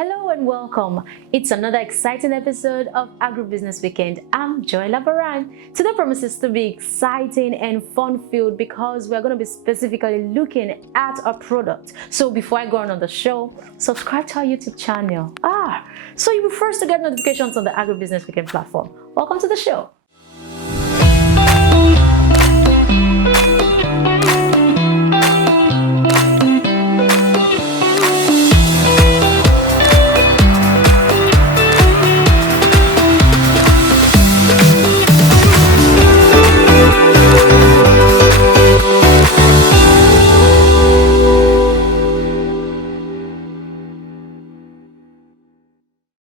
Hello and welcome. It's another exciting episode of Agribusiness Weekend. I'm Joy Labaran. Today promises to be exciting and fun-filled because we're going to be specifically looking at a product. So before I go on the show, subscribe to our YouTube channel. So you'll be first to get notifications on the Agribusiness Weekend platform. Welcome to the show.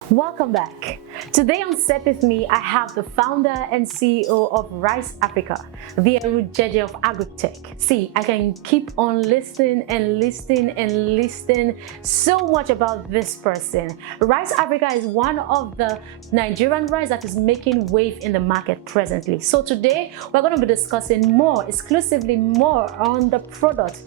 Welcome back. Today on set with me, I have the founder and CEO of RICE Africa, the ERUJEJE of Agritech. See, I can keep on listening so much about this person. RICE Africa is one of the Nigerian rice that is making wave in the market presently. So today, we're going to be discussing exclusively more on the product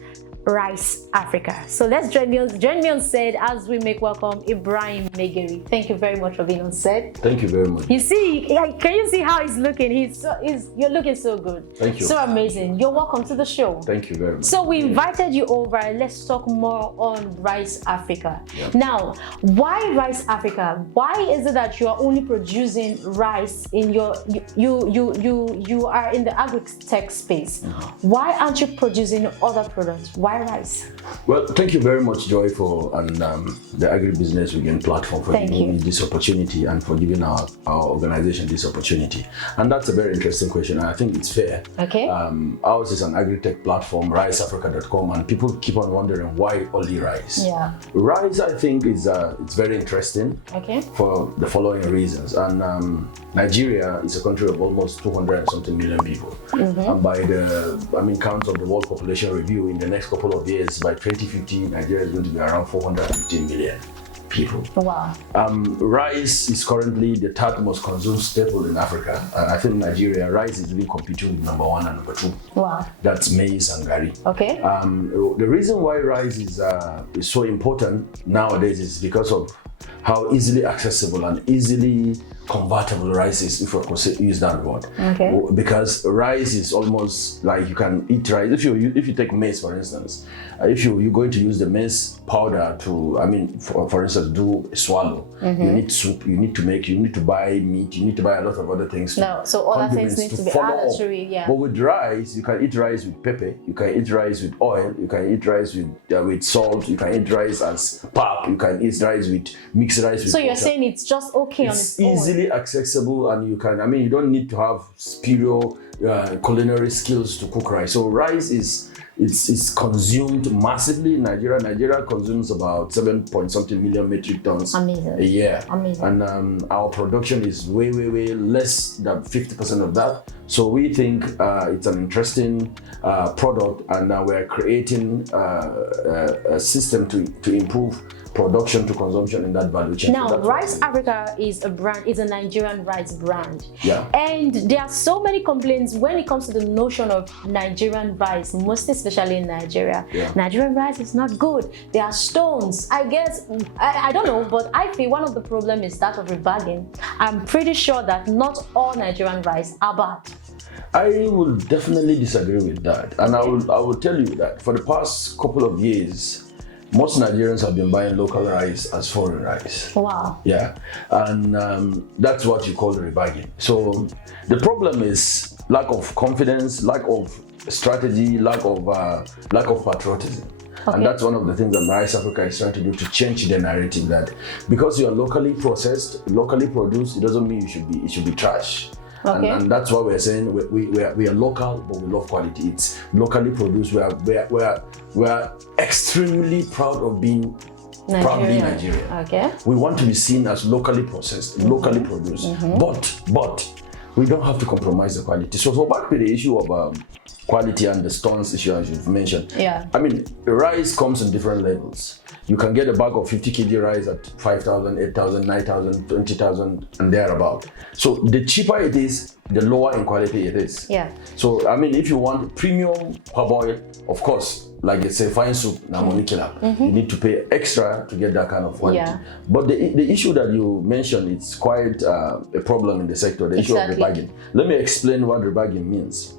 RICE Africa. So let's join me on set as we make welcome Ibrahim Maigari. Thank you very much for being on set. Thank you very much. You see, can you see how he's looking? You're looking so good. Thank you. So amazing. You're welcome to the show. Thank you very much. So we invited you over. Let's talk more on RICE Africa. Yeah. Now, why RICE Africa? Why is it that you are only producing rice in you are in the agri-tech space? Why aren't you producing other products? Why rice? Well, thank you very much, Joy, for the Agribusiness Weekend platform for giving me this opportunity and for giving our organization this opportunity. And that's a very interesting question, and I think it's fair. Okay. Ours is an agri-tech platform, riceafrica.com, and people keep on wondering why only rice. Yeah. Rice, I think, is it's very interesting. Okay. For the following reasons. And Nigeria is a country of almost 200 and something million people. And by the counts of the World Population Review, in the next couple of years, by 2050, Nigeria is going to be around 415 million people. Wow. Rice is currently the third most consumed staple in Africa. I think Nigeria, rice is really competing with number one and number two. Wow. That's maize and gari. Okay. The reason why rice is so important nowadays is because of how easily accessible and easily convertible rice is, if I could use that word. Okay. Because rice is almost like you can eat rice. If you take maize, for instance, if you're going to use the maize powder to, for instance, do a swallow, you need soup, you need to buy meat, you need to buy a lot of other things. So all that things need to be added to it, yeah. But with rice, you can eat rice with pepper, you can eat rice with oil, you can eat rice with salt, you can eat rice as pap, you can eat rice with mixed rice with So you're water. saying it's just okay on its own? Easily accessible, and you don't need to have superior culinary skills to cook rice. So rice is consumed massively in Nigeria. Nigeria consumes about 7-point-something million metric tons a year. Amazing. And our production is way less than 50% of that. So we think it's an interesting product, and we're creating a system to improve production to consumption in that value chain. Now, so RICE Africa is a Nigerian rice brand. Yeah. And there are so many complaints when it comes to the notion of Nigerian rice, mostly especially in Nigeria. Yeah. Nigerian rice is not good. There are stones. I guess, I don't know, but I feel one of the problems is that of rebagging. I'm pretty sure that not all Nigerian rice are bad. I will definitely disagree with that. And I will tell you that for the past couple of years, most Nigerians have been buying local rice as foreign rice. Wow. Yeah, and that's what you call rebagging. So the problem is lack of confidence, lack of strategy, lack of patriotism. Okay. And that's one of the things that RICE Africa is trying to do, to change the narrative that because you are locally processed, locally produced, it doesn't mean it should be trash. Okay. And that's why we're saying we are local, but we love quality. It's locally produced. We are extremely proud of being proudly Nigerian. Okay. We want to be seen as locally processed, locally produced, but we don't have to compromise the quality. So back to the issue of quality and the stones issue, as you've mentioned. Yeah. Rice comes in different levels. You can get a bag of 50 kg rice at 5,000, 8,000, 9,000, 20,000 and thereabout. So the cheaper it is, the lower in quality it is. Yeah. So if you want premium parboiled, of course, like it's a fine soup, you need to pay extra to get that kind of quality. Yeah. But the issue that you mentioned, it's quite a problem in the sector, the issue of rebagging. Let me explain what rebagging means.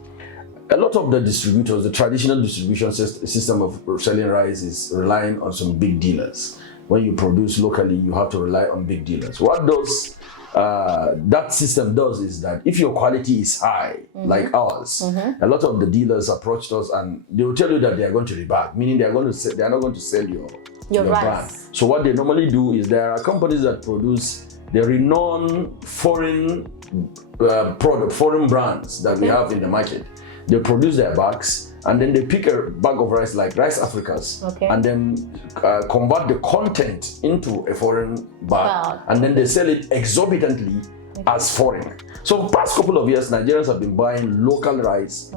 A lot of the distributors, the traditional distribution system of selling rice is relying on some big dealers. When you produce locally, you have to rely on big dealers. What does that system does is that if your quality is high, like ours, a lot of the dealers approached us and they will tell you that they are going to rebag, meaning they are not going to sell your brand. So what they normally do is there are companies that produce the renowned foreign foreign brands that we have in the market. They produce their bags and then they pick a bag of rice like Rice Africa's and then convert the content into a foreign bag and then they sell it exorbitantly as foreign. So past couple of years, Nigerians have been buying local rice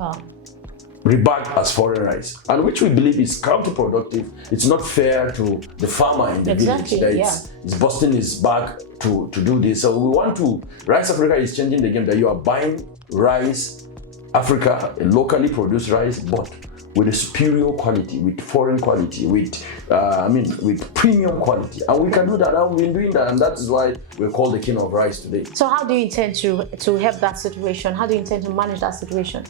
rebagged as foreign rice, and which we believe is counterproductive. It's not fair to the farmer in the village that is busting his back to do this. So we want to, Rice Africa is changing the game that you are buying Rice Africa, a locally produced rice, but with a superior quality, with foreign quality, with premium quality, and we can do that. And we've been doing that, and that is why we're called the king of rice today. So, how do you intend to help that situation? How do you intend to manage that situation?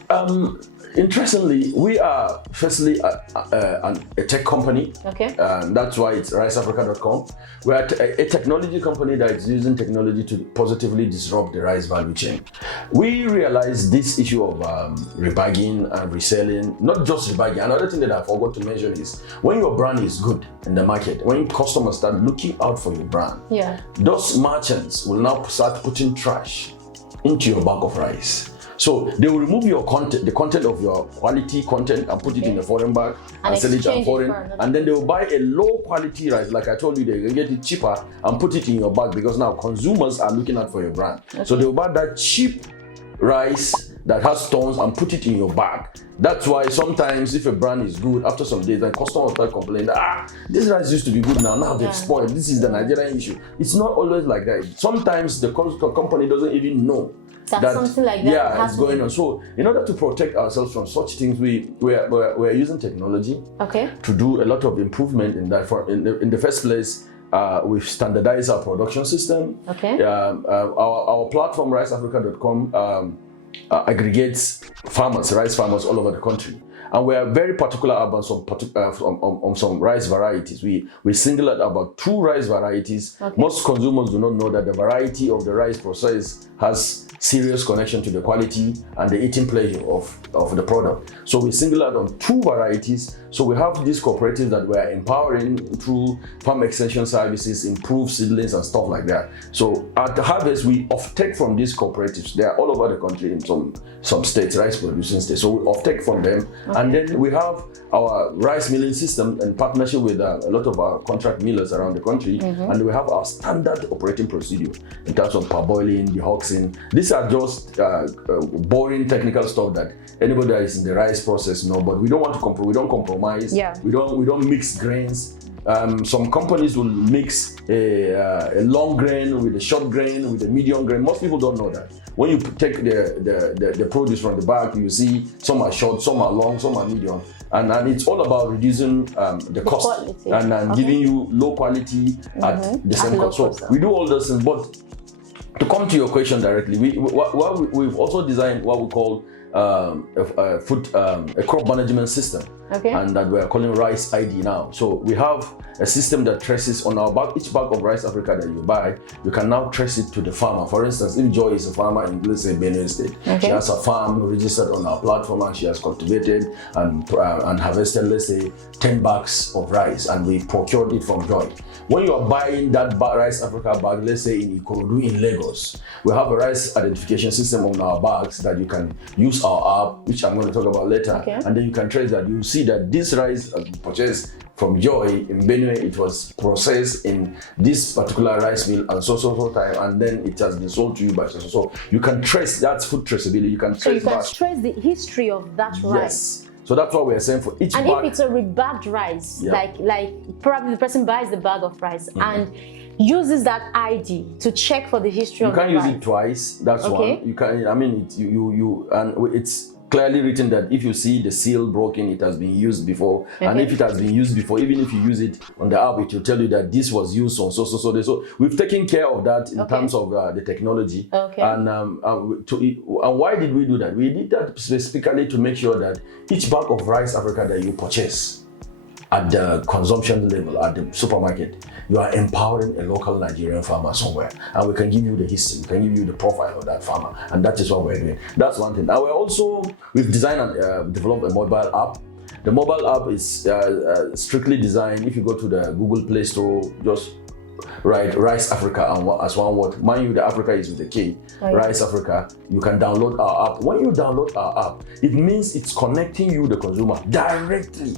Interestingly, we are firstly a tech company. That's why it's riceafrica.com. We're a technology company that is using technology to positively disrupt the rice value chain. We realize this issue of rebagging and reselling, not just rebagging. Another thing that I forgot to mention is when your brand is good in the market, when customers start looking out for your brand, those merchants will now start putting trash into your bag of rice. So they will remove your content, the content of your quality content, and put it in a foreign bag and sell it as foreign. And then they will buy a low quality rice. Like I told you, they can get it cheaper and put it in your bag because now consumers are looking out for your brand. So they will buy that cheap rice that has stones and put it in your bag. That's why sometimes if a brand is good, after some days, then customers start complaining that this rice used to be good now they've spoiled. This is the Nigerian issue. It's not always like that. Sometimes the company doesn't even know that something like that is going on. So in order to protect ourselves from such things, we're using technology to do a lot of improvement in that. In the first place, we've standardized our production system. Our platform, riceafrica.com, aggregates rice farmers all over the country. And we are very particular about some rice varieties. We single out about 2 rice varieties. Most consumers do not know that the variety of the rice process has serious connection to the quality and the eating pleasure of the product. So we single out on 2 varieties. So we have these cooperatives that we are empowering through farm extension services, improved seedlings and stuff like that. So at the harvest, we offtake from these cooperatives. They are all over the country in some states, rice producing states. So we offtake from them. And then we have our rice milling system in partnership with a lot of our contract millers around the country. And we have our standard operating procedure in terms of parboiling, dehuxing. These are just boring technical stuff that anybody that is in the rice process know, but we don't want to we don't compromise. We don't mix grains. Some companies will mix a long grain with a short grain with a medium grain. Most people don't know that. When you take the produce from the bag, you see some are short, some are long, some are medium, and it's all about reducing the cost quality. and giving you low quality at the same cost. So we do all those things. But to come to your question directly, we've also designed what we call a crop management system, and that we're calling Rice ID now. So we have a system that traces on our bag, each bag of Rice Africa that you buy, you can now trace it to the farmer. For instance, if Joy is a farmer in, let's say, Benue State, she has a farm registered on our platform and she has cultivated and harvested, let's say, 10 bags of rice, and we procured it from Joy. When you are buying that Rice Africa bag, let's say in Ikorodu in Lagos, we have a rice identification system on our bags that you can use our app, which I'm going to talk about later, and then you can trace that. You see that this rice has been purchased from Joy in Benue, it was processed in this particular rice mill and so time, and then it has been sold to you by so you can trace. That's food traceability. You can trace trace the history of that rice. So that's what we're saying for each bag. And if it's a rebagged rice, like probably the person buys the bag of rice and uses that ID to check for the history of the rice. You can use it twice. That's one. You can. I mean, and it's clearly written that if you see the seal broken, it has been used before. And if it has been used before, even if you use it on the app, it will tell you that this was used on so we've taken care of that in terms of the technology. And why did we do that? We did that specifically to make sure that each bag of Rice Africa that you purchase at the consumption level at the supermarket, you are empowering a local Nigerian farmer somewhere, and we can give you the history, we can give you the profile of that farmer, and that is what we're doing. That's one thing. Now we've designed and developed a mobile app. The mobile app is strictly designed. If you go to the Google Play Store, just write Rice Africa as one word. Mind you, the Africa is with a K. Rice Africa. You can download our app. When you download our app, it means it's connecting you, the consumer, directly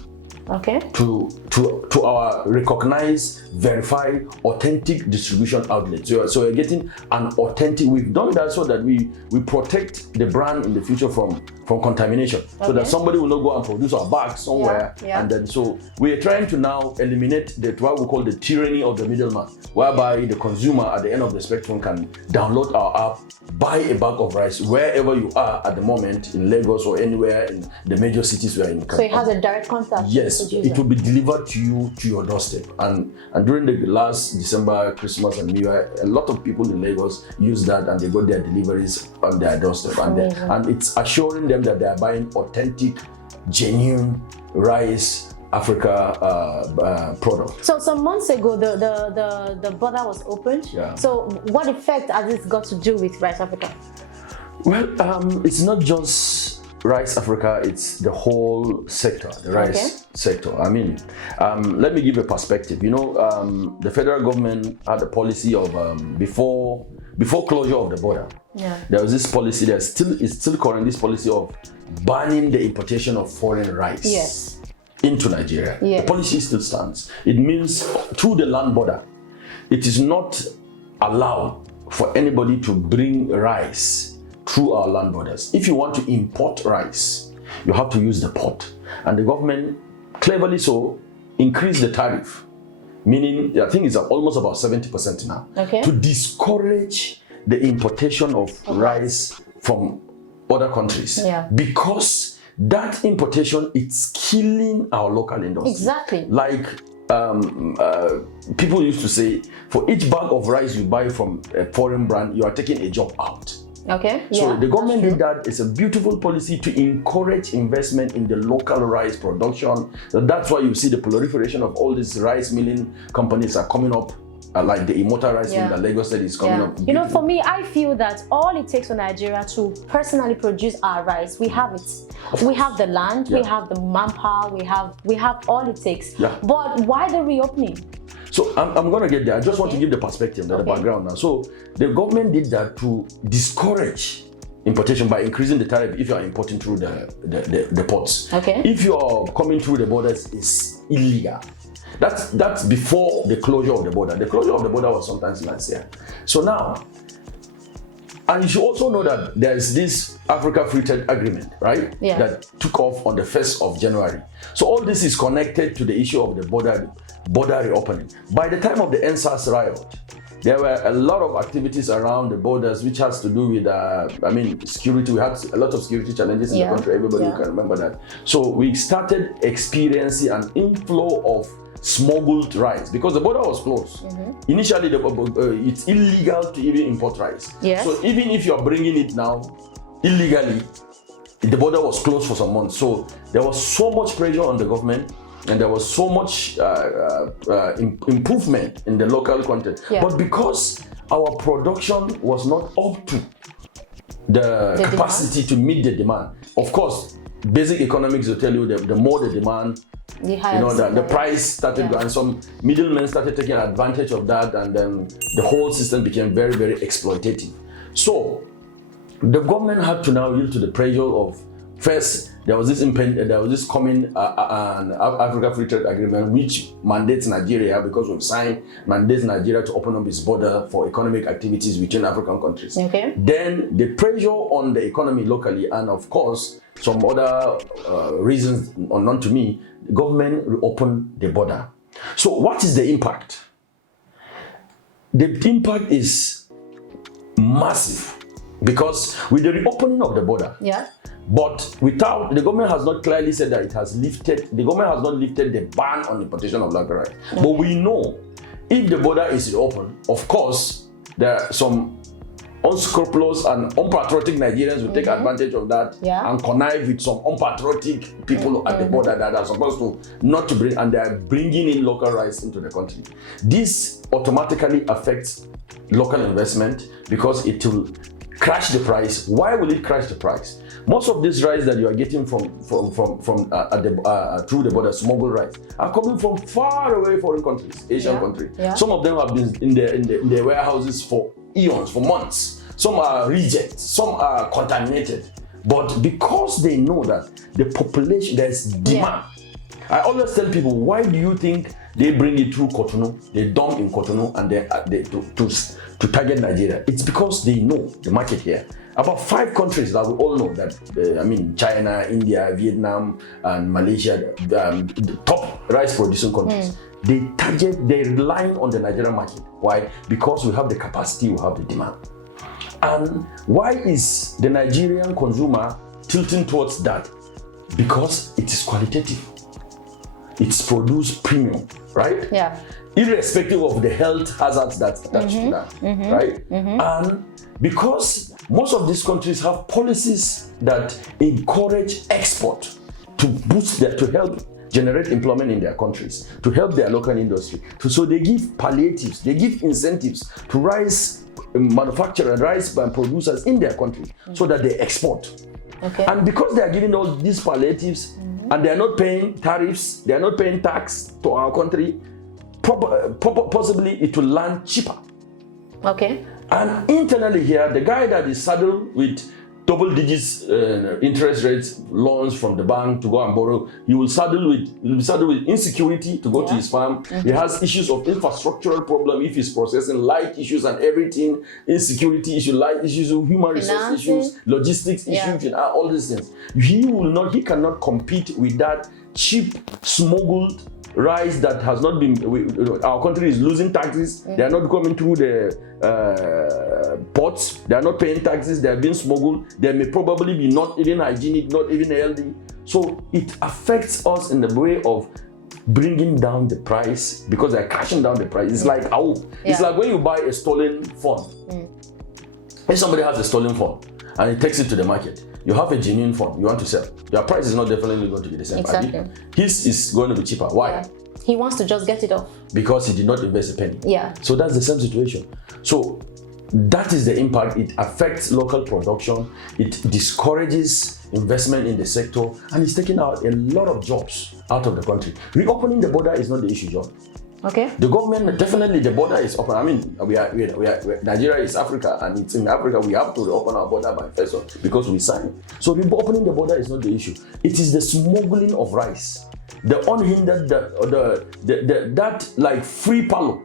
to our recognized, verified, authentic distribution outlet. So we're getting an authentic. We've done that so that we protect the brand in the future from contamination, so that somebody will not go and produce our bags somewhere. And then so we are trying to now eliminate what we call the tyranny of the middleman, whereby the consumer at the end of the spectrum can download our app, buy a bag of rice wherever you are at the moment, in Lagos or anywhere in the major cities we are in. So it has a direct contact. Yes, it will be delivered to you to your doorstep. And during the last December, Christmas and New Year, a lot of people in Lagos use that, and they got their deliveries on their doorstep. And it's assuring them that they are buying authentic, genuine Rice Africa product. So some months ago, the border was opened. So what effect has this got to do with Rice Africa? Well, it's not just Rice Africa, it's the whole sector, the rice sector. I mean, let me give a perspective. You know, the federal government had a policy of before closure of the border. There was this policy. It's still current. This policy of banning the importation of foreign rice into Nigeria. The policy still stands. It means through the land border, it is not allowed for anybody to bring rice through our land borders. If you want to import rice, you have to use the port. And the government, cleverly so, increased the tariff, meaning I think it's almost about 70% now, to discourage the importation of rice from other countries. Because that importation, it's killing our local industry. Exactly. Like people used to say, for each bag of rice you buy from a foreign brand, you are taking a job out. So the government did that. It's a beautiful policy to encourage investment in the local rice production. So that's why you see the proliferation of all these rice milling companies are coming up, like the Immortal Rice Mill that Lagos State is coming up. You know, for me, I feel that all it takes for Nigeria to personally produce our rice, we have it. We have the land, we have the manpower, we have all it takes. But why the reopening? So I'm going to get there. I just want to give the perspective, the background now. So the government did that to discourage importation by increasing the tariff if you are importing through the ports. If you are coming through the borders, it's illegal. That's before the closure of the border. The closure of the border was sometimes last year. So now, and you should also know that there is this Africa Free Trade Agreement, right? That took off on the 1st of January. So all this is connected to the issue of the border reopening. By the time of the NSAS riot, there were a lot of activities around the borders which has to do with, security. We had a lot of security challenges in the country. Everybody can remember that. So we started experiencing an inflow of smuggled rice because the border was closed. Initially, it's illegal to even import rice. So even if you're bringing it now illegally, the border was closed for some months. So there was so much pressure on the government, and there was so much improvement in the local content. But because our production was not up to the capacity to meet the demand, of course, basic economics will tell you that the more the demand, the price started going, some middlemen started taking advantage of that, and then the whole system became very, very exploitative. So the government had to now yield to the pressure of, first, there was this coming Africa Free Trade Agreement which mandates Nigeria, because we've signed, mandates Nigeria to open up its border for economic activities between African countries. Then the pressure on the economy locally, and of course some other reasons unknown to me, the government reopened the border. So what is the impact? The impact is massive, because with the reopening of the border, But without, the government has not clearly said that it has lifted, the government has not lifted the ban on importation of local rice. Okay. But we know if the border is open, of course, there are some unscrupulous and unpatriotic Nigerians will take advantage of that and connive with some unpatriotic people at the border that are supposed to not to bring, and they are bringing in local rice into the country. This automatically affects local investment because it will crash the price. Why will it crash the price? Most of this rice that you are getting through the border, smuggled rice, are coming from far away foreign countries, Asian countries. Some of them have been in their warehouses for eons, for months. Some are rejects, some are contaminated. But because they know that the population, there's demand. I always tell people, why do you think they bring it through Cotonou, they dump in Cotonou, and they to target Nigeria? It's because they know the market here. About 5 countries that we all know that, China, India, Vietnam, and Malaysia, the top rice producing countries. They're relying on the Nigerian market. Why? Because we have the capacity, we have the demand. And why is the Nigerian consumer tilting towards that? Because it is qualitative. It's produced premium, right? Yeah. Irrespective of the health hazards that's attached to that, right? And because most of these countries have policies that encourage export to boost to help generate employment in their countries, to help their local industry. So they give palliatives, they give incentives to rice manufacturers, rice producers in their country so that they export. Okay. And because they are giving all these palliatives and they are not paying tariffs, they are not paying tax to our country, possibly it will land cheaper. Okay. And internally here, the guy that is saddled with double digits interest rates, loans from the bank to go and borrow, he will saddle with insecurity to go to his farm. He has issues of infrastructural problem if he's processing light issues and everything, insecurity issues, light issues, human resource issues, logistics issues, and all these things. He cannot compete with that cheap, smuggled rice that has not been, our country is losing taxes. They are not coming through the ports. They are not paying taxes. They are being smuggled. They may probably be not even hygienic, not even healthy. So it affects us in the way of bringing down the price because they're crashing down the price. It's like it's like when you buy a stolen phone. If somebody has a stolen phone and he takes it to the market, you have a genuine phone you want to sell. Your price is not definitely going to be the same. Exactly. His is going to be cheaper. Why? Yeah. He wants to just get it off. Because he did not invest a penny. Yeah. So that's the same situation. So that is the impact. It affects local production. It discourages investment in the sector, and it's taking out a lot of jobs out of the country. Reopening the border is not the issue, John. Okay. The government, definitely the border is open. I mean, Nigeria is Africa, and it's in Africa we have to reopen our border by first because we signed. So reopening the border is not the issue. It is the smuggling of rice, the unhindered, that like free palo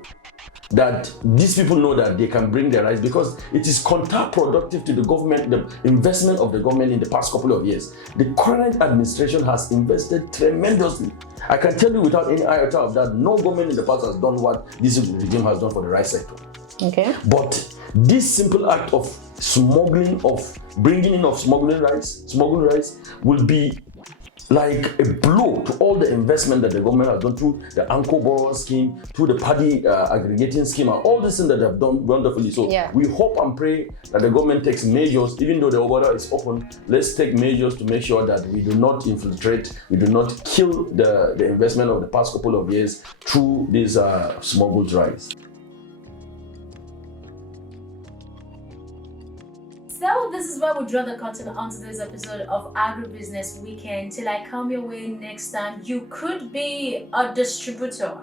that these people know that they can bring their rice because it is counterproductive to the government, the investment of the government in the past couple of years. The current administration has invested tremendously. I can tell you without any iota of that, no government in the past has done what this regime has done for the rice sector. Okay. But this simple act of bringing in of smuggling rice will be like a blow to all the investment that the government has done through the Anchor Borrower Scheme, through the paddy aggregating scheme, and all these things that they have done wonderfully. So we hope and pray that the government takes measures, even though the border is open, let's take measures to make sure that we do not infiltrate, we do not kill the investment of the past couple of years through this smuggled rice. So this is where we draw the curtain onto this episode of Agribusiness Weekend. Till I come your way next time, you could be a distributor,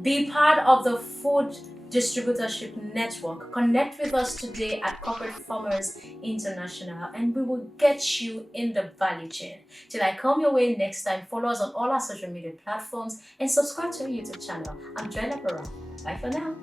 be part of the food distributorship network. Connect with us today at Corporate Farmers International, and we will get you in the value chain. Till I come your way next time, follow us on all our social media platforms and subscribe to our YouTube channel. I'm Joella Barra. Bye for now.